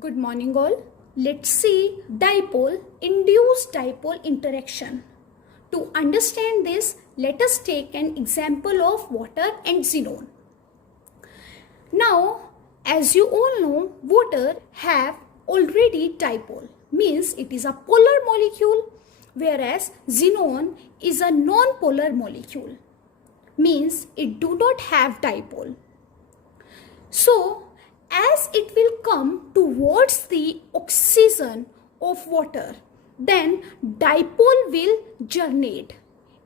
Good morning all. Let's see dipole-induced dipole interaction. To understand this, let us take an example of water and xenon. Now, as you all know, water have already dipole, means it is a polar molecule, whereas xenon is a non-polar molecule, means it do not have dipole. So, as it will come towards the oxygen of water, then dipole will generate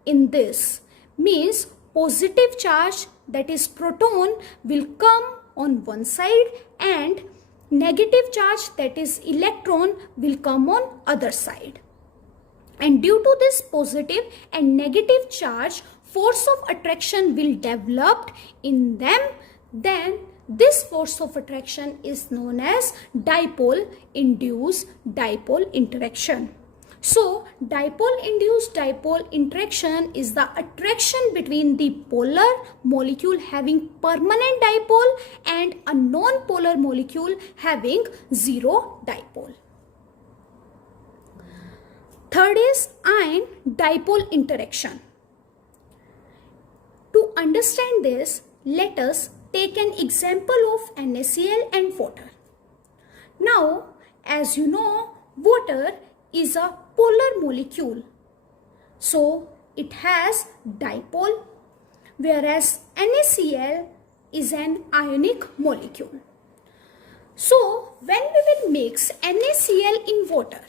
in this, means positive charge, that is proton, will come on one side and negative charge, that is electron, will come on other side. And due to this positive and negative charge, force of attraction will develop in them. Then this force of attraction is known as dipole-induced dipole interaction. So, dipole-induced dipole interaction is the attraction between the polar molecule having permanent dipole and a non-polar molecule having zero dipole. Third is ion dipole interaction. To understand this, let us take an example of NaCl and water. Now, as you know, water is a polar molecule. So, it has dipole, whereas NaCl is an ionic molecule. So, when we will mix NaCl in water,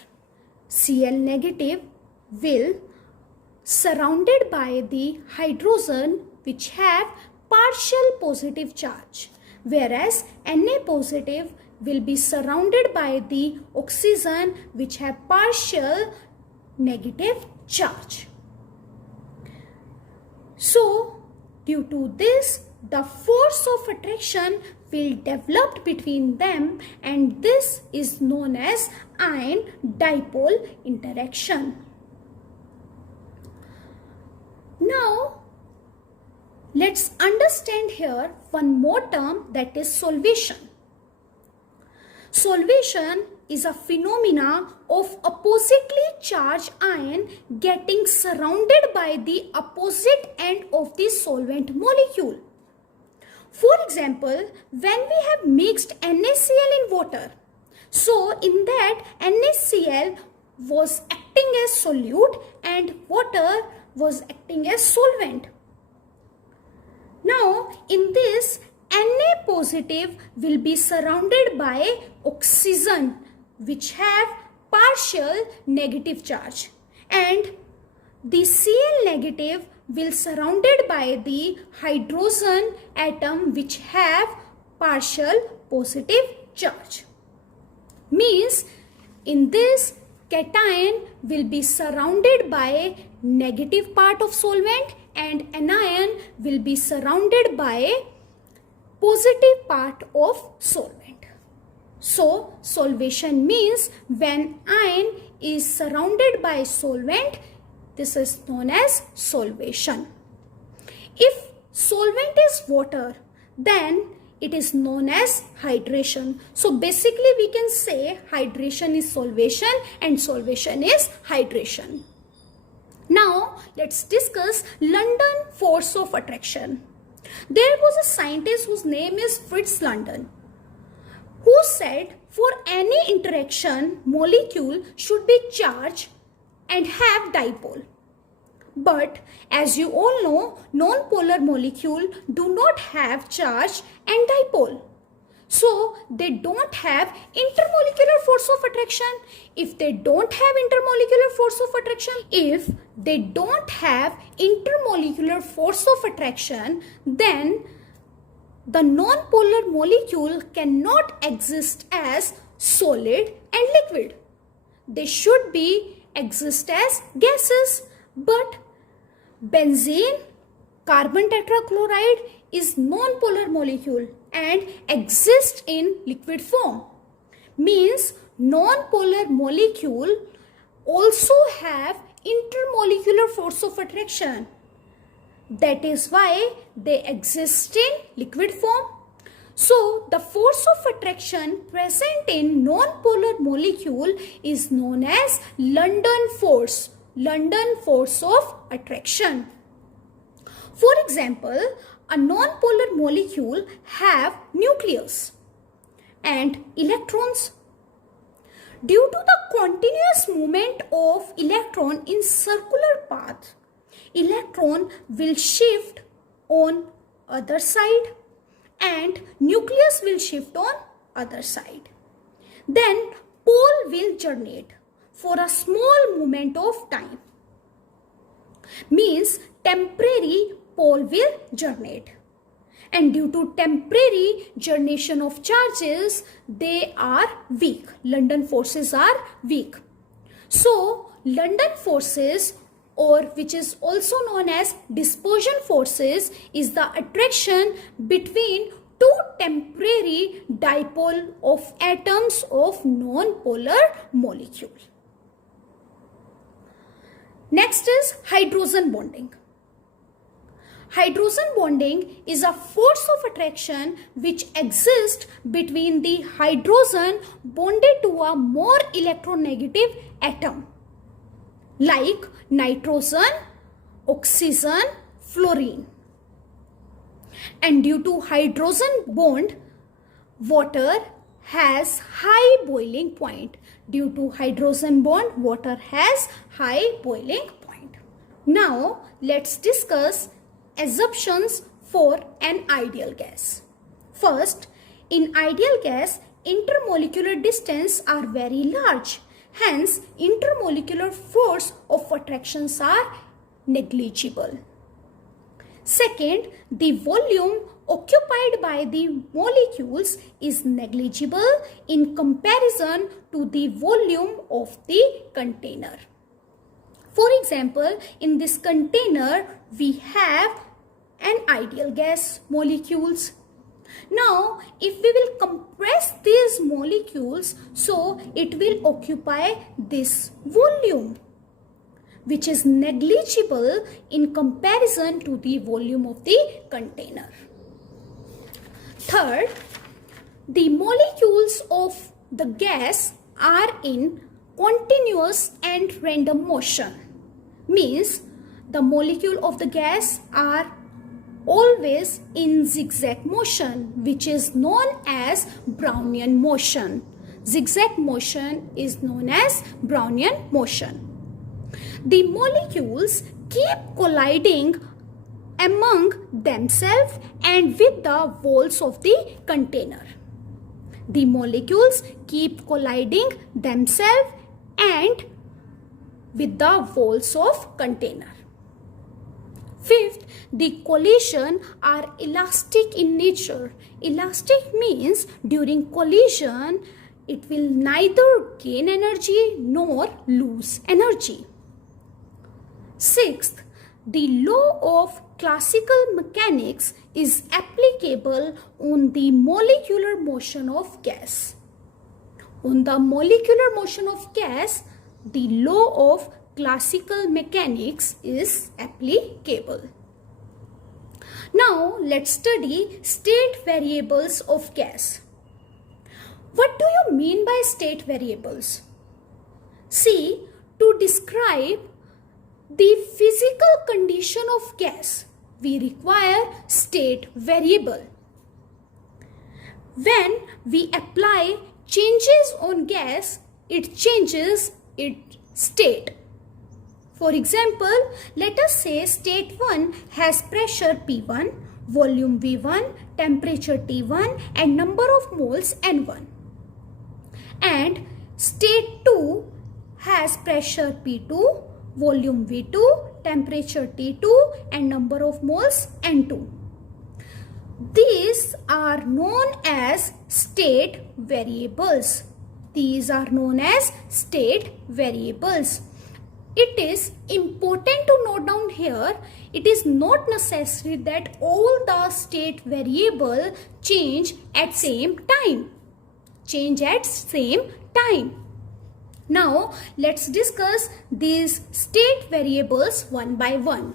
Cl negative will surrounded by the hydrogen which have partial positive charge, whereas Na positive will be surrounded by the oxygen which have partial negative charge. So, due to this, the force of attraction will develop between them, and this is known as ion dipole interaction. Now, let's understand here one more term, that is solvation. Solvation is a phenomena of oppositely charged ion getting surrounded by the opposite end of the solvent molecule. For example, when we have mixed NaCl in water, so in that NaCl was acting as solute and water was acting as solvent. Now, in this, Na positive will be surrounded by oxygen which have partial negative charge, and the Cl negative will surrounded by the hydrogen atom which have partial positive charge. Means in this, cation will be surrounded by negative part of solvent and anion will be surrounded by positive part of solvent. So, solvation means when ion is surrounded by solvent, this is known as solvation. If solvent is water, then it is known as hydration. So, basically we can say hydration is solvation and solvation is hydration. Now, let's discuss London force of attraction. There was a scientist whose name is Fritz London, who said for any interaction, molecule should be charged and have dipole. But as you all know, non-polar molecule do not have charge and dipole. So, they don't have intermolecular force of attraction. If they don't have intermolecular force of attraction, then the non-polar molecule cannot exist as solid and liquid. They should be exist as gases. But benzene, carbon tetrachloride is non-polar molecule and exists in liquid form. Means non-polar molecule also have intermolecular force of attraction. That is why they exist in liquid form. So the force of attraction present in non-polar molecule is known as London force of attraction. For example, a non-polar molecule have nucleus and electrons. Due to the continuous movement of electron in circular path, electron will shift on other side and nucleus will shift on other side. Then pole will germinate for a small moment of time. Means temporary pole will germinate. And due to temporary germination of charges, they are weak. London forces are weak. So London forces, or which is also known as dispersion forces, is the attraction between two temporary dipole of atoms of non-polar molecule. Next is hydrogen bonding. Hydrogen bonding is a force of attraction which exists between the hydrogen bonded to a more electronegative atom like nitrogen, oxygen, fluorine. And due to hydrogen bond, water has high boiling point. Due to hydrogen bond, water has high boiling point. Now let's discuss assumptions for an ideal gas. First, in ideal gas, intermolecular distance are very large. Hence, intermolecular force of attractions are negligible. Second, the volume occupied by the molecules is negligible in comparison to the volume of the container. For example, in this container, we have an ideal gas molecules. Now, if we will compress these molecules, so it will occupy this volume, which is negligible in comparison to the volume of the container. Third, the molecules of the gas are in continuous and random motion. Means the molecule of the gas are always in zigzag motion, which is known as Brownian motion. Zigzag motion is known as Brownian motion. The molecules keep colliding among themselves and with the walls of the container. The molecules keep colliding themselves and with the walls of container. Fifth, the collision are elastic in nature. Elastic means during collision, it will neither gain energy nor lose energy. Sixth, the law of classical mechanics is applicable on the molecular motion of gas. On the molecular motion of gas, the law of classical mechanics is applicable. Now let's study state variables of gas. What do you mean by state variables? See, to describe the physical condition of gas, we require state variable. When we apply changes on gas, it changes its state. For example, let us say state 1 has pressure P1, volume V1, temperature T1 and number of moles N1. And state 2 has pressure P2, volume V2, temperature T2 and number of moles N2. These are known as state variables. These are known as state variables. It is important to note down here, it is not necessary that all the state variable change at same time. Now let's discuss these state variables one by one.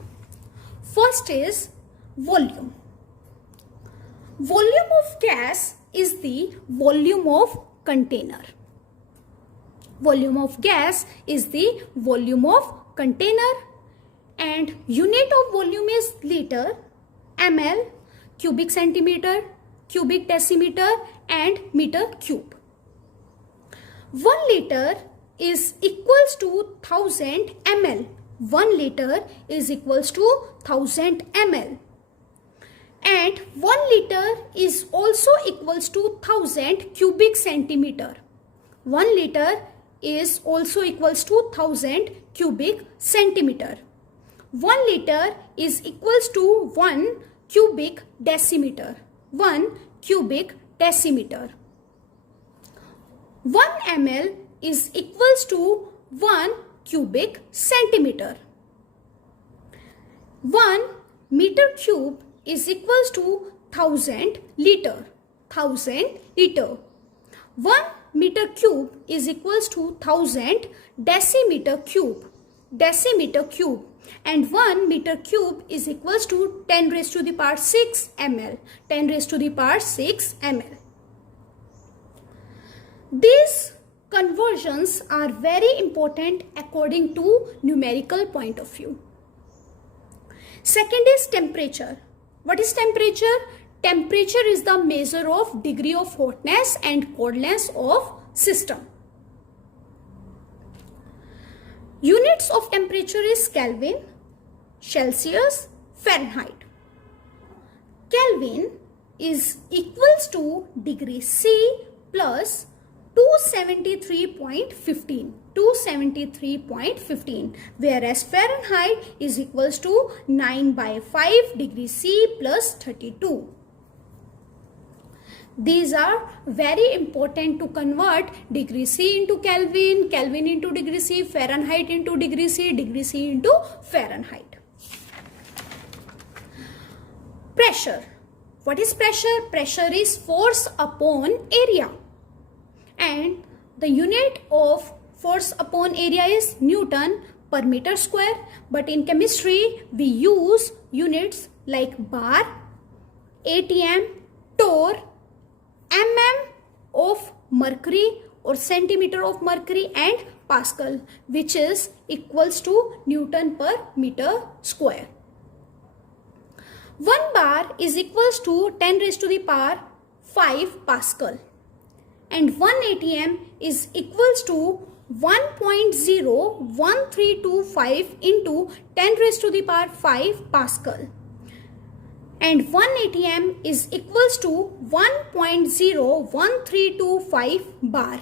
First is volume. volume of gas is the volume of container. Volume of gas is the volume of container, and unit of volume is liter, ml, cubic centimeter, cubic decimeter and meter cube. 1 liter is equals to 1000 ml. 1 liter is equals to 1000 ml. And 1 liter is also equals to 1000 cubic centimeter. 1 liter is also equals to 1000 cubic centimeter. 1 liter is equals to 1 cubic decimeter. 1 cubic decimeter. 1 ml is equals to 1 cubic centimeter. 1 meter cube is equals to 1000 liter. 1000 liter. 1 meter cube is equals to 1000 decimeter cube. Decimeter cube. And 1 meter cube is equals to 10 raised to the power 6 ml. 10 raised to the power 6 ml. These conversions are very important according to numerical point of view. Second is temperature. What is temperature? Temperature is the measure of degree of hotness and coldness of system. Units of temperature is Kelvin, Celsius, Fahrenheit. Kelvin is equals to degree C plus 273.15. 273.15, whereas Fahrenheit is equals to 9 by 5 degree C plus 32. These are very important to convert degree C into Kelvin, Kelvin into degree C, Fahrenheit into degree C into Fahrenheit. Pressure. What is pressure? Pressure is force upon area. And the unit of force upon area is Newton per meter square. But in chemistry, we use units like bar, atm, torr, mm of mercury or centimeter of mercury and Pascal, which is equals to Newton per meter square. 1 bar is equals to 10 raised to the power 5 Pascal. And 1 atm is equals to 1.01325 into 10 raised to the power 5 Pascal. And 1 atm is equals to 1.01325 bar.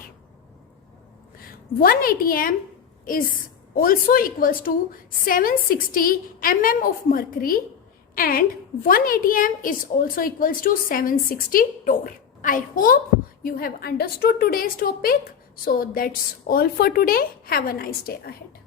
1 atm is also equals to 760 mm of mercury, and 1 atm is also equals to 760 torr. I hope you have understood today's topic. So that's all for today. Have a nice day ahead.